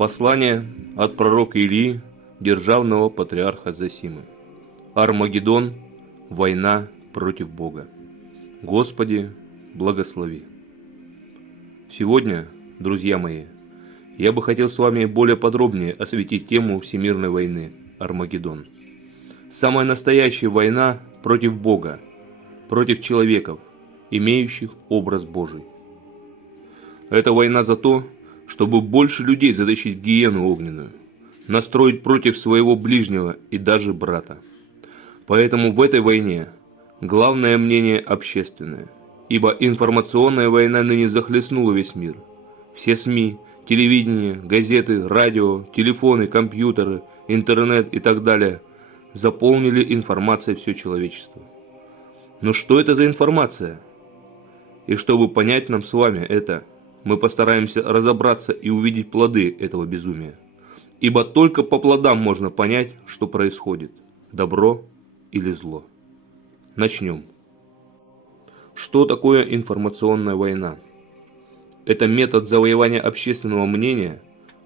Послание от пророка Илии, державного патриарха Зосимы. Армагеддон, война против Бога. Господи, благослови. Сегодня, друзья мои, я бы хотел с вами более подробнее осветить тему всемирной войны Армагеддон. Самая настоящая война против Бога, против человеков, имеющих образ Божий. Это война за то, чтобы больше людей затащить в гиену огненную, настроить против своего ближнего и даже брата. Поэтому в этой войне главное мнение общественное, ибо информационная война ныне захлестнула весь мир. Все СМИ, телевидение, газеты, радио, телефоны, компьютеры, интернет и так далее заполнили информацией все человечество. Но что это за информация? И чтобы понять нам с вами это, мы постараемся разобраться и увидеть плоды этого безумия. Ибо только по плодам можно понять, что происходит, добро или зло. Начнем. Что такое информационная война? Это метод завоевания общественного мнения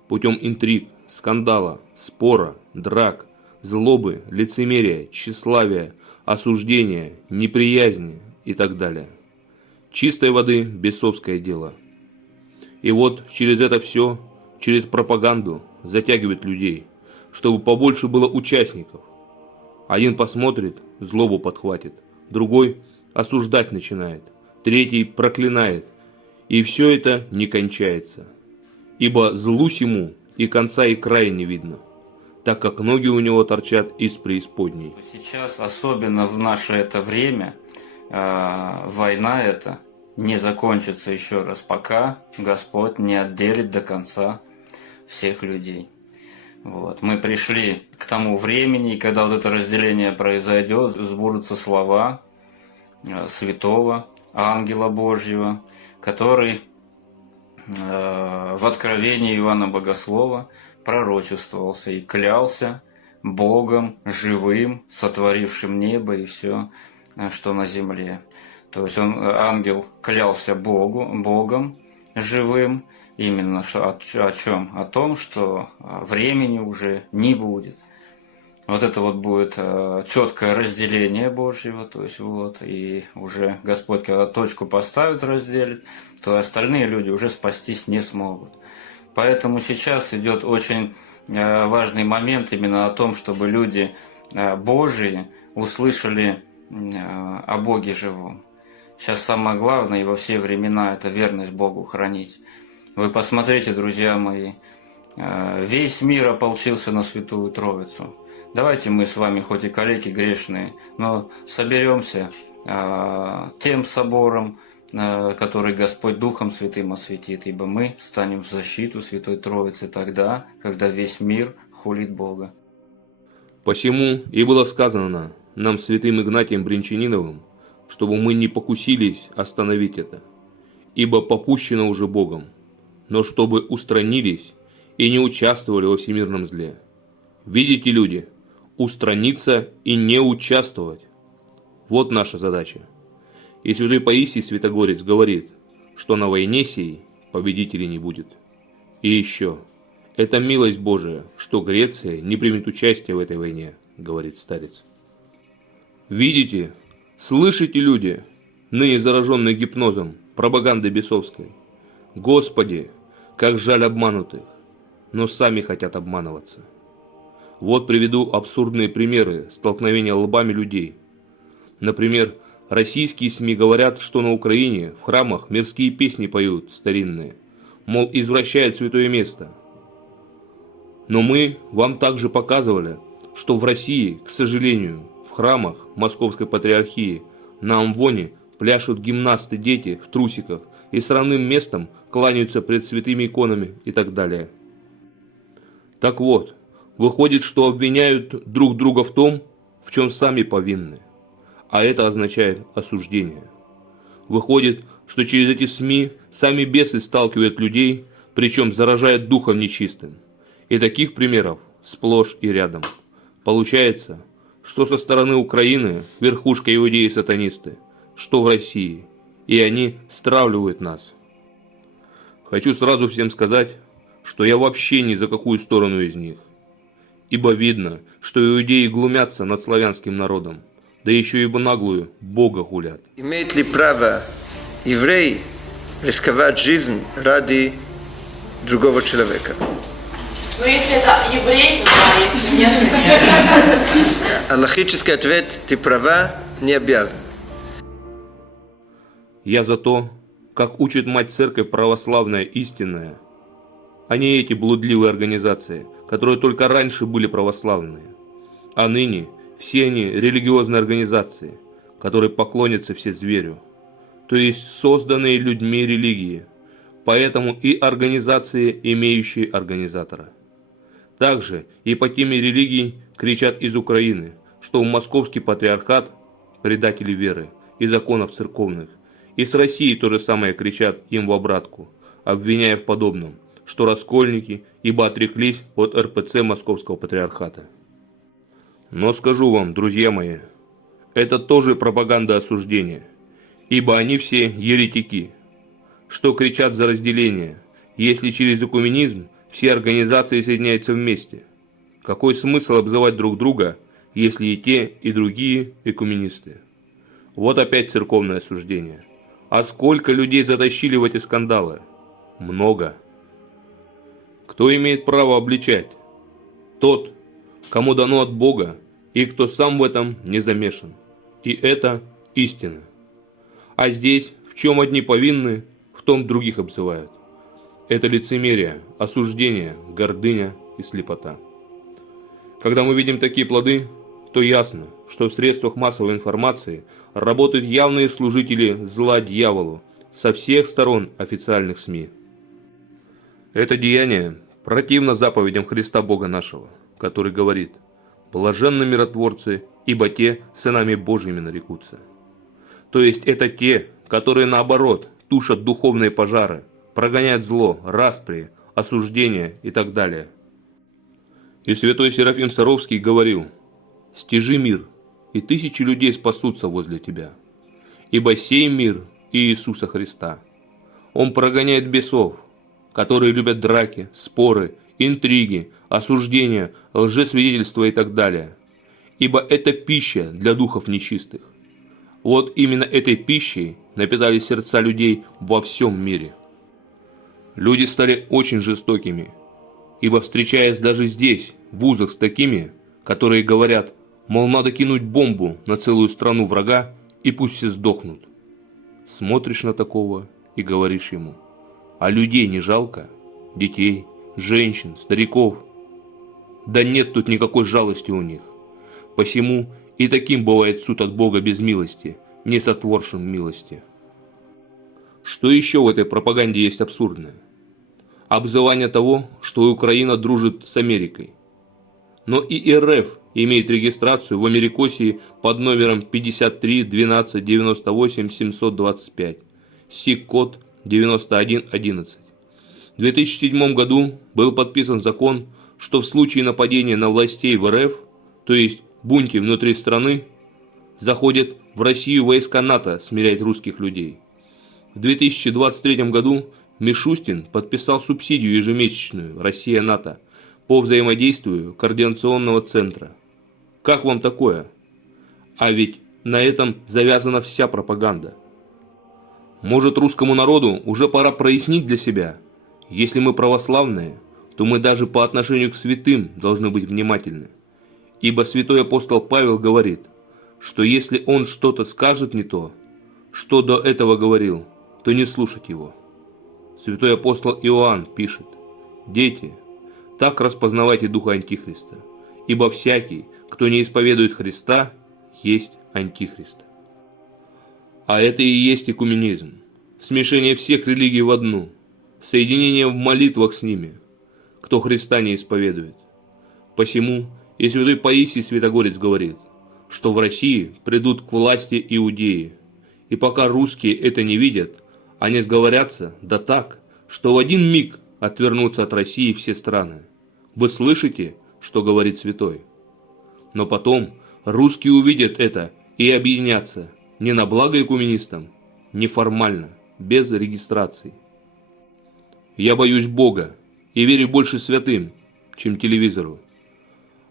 путем интриг, скандала, спора, драк, злобы, лицемерия, тщеславия, осуждения, неприязни и так далее. Чистой воды бесовское дело. И вот через это все, через пропаганду затягивают людей, чтобы побольше было участников. Один посмотрит, злобу подхватит, другой осуждать начинает, третий проклинает. И все это не кончается. Ибо злу сему и конца и края не видно, так как ноги у него торчат из преисподней. Сейчас, особенно в наше это время, война эта не закончится еще раз, пока Господь не отделит до конца всех людей. Вот. Мы пришли к тому времени, когда вот это разделение произойдет, сбудутся слова святого ангела Божьего, который в откровении Иоанна Богослова пророчествовался и клялся Богом живым, сотворившим небо и все, что на земле. То есть ангел клялся Богом живым, именно о чем? О том, что времени уже не будет. Вот это вот будет четкое разделение Божьего, то есть вот, и уже Господь, когда точку поставит, разделит, то остальные люди уже спастись не смогут. Поэтому сейчас идет очень важный момент именно о том, чтобы люди Божии услышали о Боге живом. Сейчас самое главное и во все времена – это верность Богу хранить. Вы посмотрите, друзья мои, весь мир ополчился на Святую Троицу. Давайте мы с вами, хоть и калеки грешные, но соберемся тем собором, который Господь Духом Святым осветит, ибо мы станем в защиту Святой Троицы тогда, когда весь мир хулит Бога. Посему и было сказано нам святым Игнатием Бринчаниновым, чтобы мы не покусились остановить это, ибо попущено уже Богом, но чтобы устранились и не участвовали во всемирном зле. Видите, люди, устраниться и не участвовать. Вот наша задача. И святой Паисий Святогорец говорит, что на войне сей победителей не будет. И еще, это милость Божия, что Греция не примет участие в этой войне, говорит старец. Видите, слышите, люди, ныне зараженные гипнозом, пропагандой бесовской? Господи, как жаль обманутых, но сами хотят обманываться. Вот приведу абсурдные примеры столкновения лбами людей. Например, российские СМИ говорят, что на Украине в храмах мирские песни поют старинные, мол, извращают святое место. Но мы вам также показывали, что в России, к сожалению, в храмах Московской Патриархии на Амвоне пляшут гимнасты-дети в трусиках и срамным местом кланяются пред святыми иконами и так далее. Так вот, выходит, что обвиняют друг друга в том, в чем сами повинны, а это означает осуждение. Выходит, что через эти СМИ сами бесы сталкивают людей, причем заражают духом нечистым. И таких примеров сплошь и рядом. Получается, что со стороны Украины верхушка иудеи-сатанисты, что в России, и они стравливают нас. Хочу сразу всем сказать, что я вообще ни за какую сторону из них. Ибо видно, что иудеи глумятся над славянским народом, да еще и в наглую Бога гулят. Имеет ли право еврей рисковать жизнь ради другого человека? Ну, если это еврей, то да, если нет, то нет. Аллахический ответ: ты права, не обязан. Я за то, как учит мать церковь православная истинная, а не эти блудливые организации, которые только раньше были православные, а ныне все они религиозные организации, которые поклонятся все зверю, то есть созданные людьми религии, поэтому и организации, имеющие организатора. Также и по теме религий кричат из Украины, что в московский патриархат предатели веры и законов церковных, и с России то же самое кричат им в обратку, обвиняя в подобном, что раскольники, ибо отреклись от РПЦ Московского патриархата. Но скажу вам, друзья мои, это тоже пропаганда осуждения, ибо они все еретики, что кричат за разделение, если через экуменизм все организации соединяются вместе. Какой смысл обзывать друг друга, если и те, и другие экуменисты? Вот опять церковное осуждение. А сколько людей затащили в эти скандалы? Много. Кто имеет право обличать? Тот, кому дано от Бога, и кто сам в этом не замешан. И это истина. А здесь, в чем одни повинны, в том других обзывают. Это лицемерие, осуждение, гордыня и слепота. Когда мы видим такие плоды, то ясно, что в средствах массовой информации работают явные служители зла дьяволу со всех сторон официальных СМИ. Это деяние противно заповедям Христа Бога нашего, который говорит: «Блаженны миротворцы, ибо те сынами Божьими нарекутся». То есть это те, которые наоборот тушат духовные пожары, прогоняют зло, распри, осуждения и так далее. И святой Серафим Саровский говорил: «Стяжи мир, и тысячи людей спасутся возле тебя. Ибо сей мир Иисуса Христа. Он прогоняет бесов, которые любят драки, споры, интриги, осуждения, лжесвидетельства и так далее. Ибо это пища для духов нечистых. Вот именно этой пищей напитали сердца людей во всем мире». Люди стали очень жестокими, ибо встречаясь даже здесь, в вузах с такими, которые говорят, мол, надо кинуть бомбу на целую страну врага и пусть все сдохнут. Смотришь на такого и говоришь ему: а людей не жалко? Детей, женщин, стариков? Да нет тут никакой жалости у них. Посему и таким бывает суд от Бога без милости, не сотворшим милости. Что еще в этой пропаганде есть абсурдное? Обзывание того, что Украина дружит с Америкой. Но и РФ имеет регистрацию в Америкосии под номером 53 12 98 725, СИК-код 9111. В 2007 году был подписан закон, что в случае нападения на властей в РФ, то есть бунте внутри страны, заходят в Россию войска НАТО смирять русских людей. В 2023 году Мишустин подписал субсидию ежемесячную «Россия-НАТО» по взаимодействию Координационного центра. Как вам такое? А ведь на этом завязана вся пропаганда. Может, русскому народу уже пора прояснить для себя: если мы православные, то мы даже по отношению к святым должны быть внимательны. Ибо святой апостол Павел говорит, что если он что-то скажет не то, что до этого говорил, то не слушать его. Святой апостол Иоанн пишет: «Дети, так распознавайте духа Антихриста, ибо всякий, кто не исповедует Христа, есть Антихрист». А это и есть экуменизм, смешение всех религий в одну, соединение в молитвах с ними, кто Христа не исповедует. Посему и святой Паисий Святогорец говорит, что в России придут к власти иудеи, и пока русские это не видят, они сговорятся, да так, что в один миг отвернутся от России все страны. Вы слышите, что говорит святой? Но потом русские увидят это и объединятся не на благо экуменистам, неформально, без регистрации. Я боюсь Бога и верю больше святым, чем телевизору.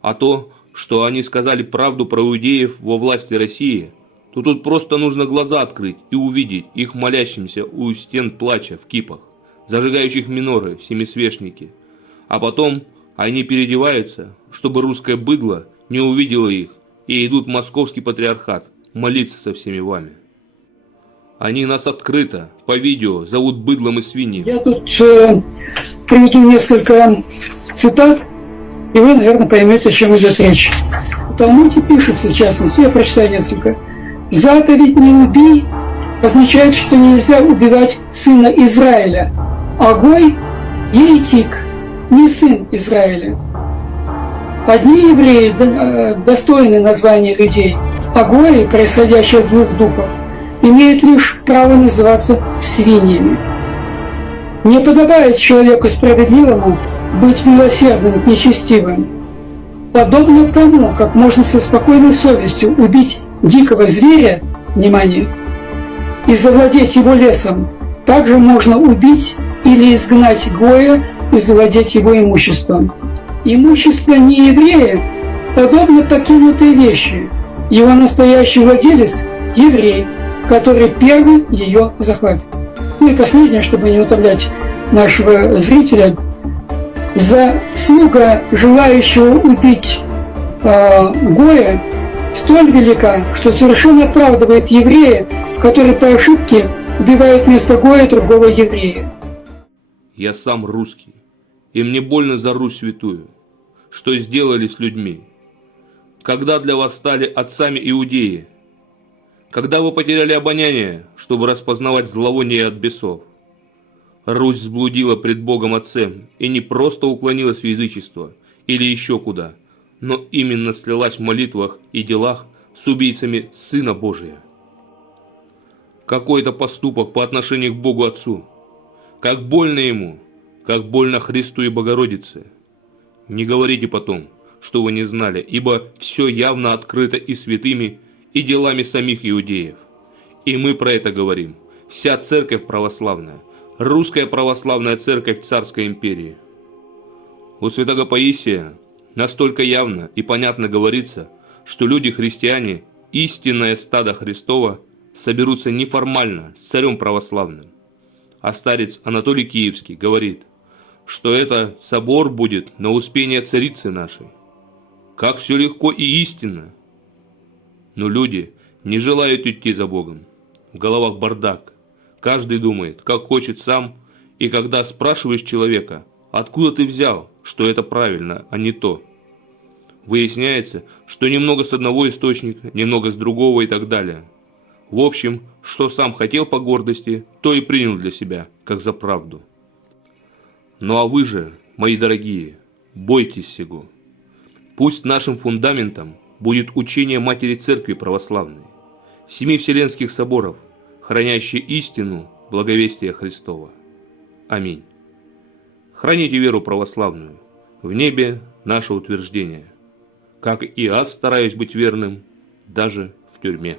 А то, что они сказали правду про иудеев во власти России, то тут просто нужно глаза открыть и увидеть их молящимся у стен плача в кипах, зажигающих миноры, семисвечники. А потом они переодеваются, чтобы русское быдло не увидело их, и идут в московский патриархат молиться со всеми вами. Они нас открыто, по видео, зовут быдлом и свиньями. Я тут приведу несколько цитат, и вы, наверное, поймете, о чем идет речь. В Талмуде пишется, в частности, я прочитаю несколько. «Заповедь «не убий» означает, что нельзя убивать сына Израиля, а Гой – еретик, не сын Израиля. Одни евреи достойны названия людей, а Гои, происходящие от злых духов, имеют лишь право называться свиньями. Не подобает человеку справедливому быть милосердным к нечестивым. Подобно тому, как можно со спокойной совестью убить дикого зверя, внимание, и завладеть его лесом, также можно убить или изгнать Гоя и завладеть его имуществом. Имущество нееврея подобно покинутой вещи. Его настоящий владелец – еврей, который первый ее захватит. Ну и последнее, чтобы не утомлять нашего зрителя. Заслуга желающего убить Гоя столь велика, что совершенно оправдывает еврея, который по ошибке убивает вместо Гоя другого еврея. Я сам русский, и мне больно за Русь святую, что сделали с людьми. Когда для вас стали отцами иудеи, когда вы потеряли обоняние, чтобы распознавать зловоние от бесов. Русь сблудила пред Богом Отцем и не просто уклонилась в язычество или еще куда, но именно слилась в молитвах и делах с убийцами Сына Божия. Какой-то поступок по отношению к Богу Отцу. Как больно Ему, как больно Христу и Богородице. Не говорите потом, что вы не знали, ибо все явно открыто и святыми, и делами самих иудеев. И мы про это говорим. Вся церковь православная, русская православная церковь Царской империи. У святого Паисия настолько явно и понятно говорится, что люди-христиане, истинное стадо Христова, соберутся неформально с царем православным. А старец Анатолий Киевский говорит, что это собор будет на успение царицы нашей. Как все легко и истинно. Но люди не желают идти за Богом. В головах бардак. Каждый думает, как хочет сам, и когда спрашиваешь человека, откуда ты взял, что это правильно, а не то, выясняется, что немного с одного источника, немного с другого и так далее. В общем, что сам хотел по гордости, то и принял для себя, как за правду. Ну а вы же, мои дорогие, бойтесь сего. Пусть нашим фундаментом будет учение Матери Церкви Православной, 7 Вселенских соборов, хранящие истину благовестия Христова. Аминь. Храните веру православную, в небе наше утверждение. Как и аз стараюсь быть верным, даже в тюрьме.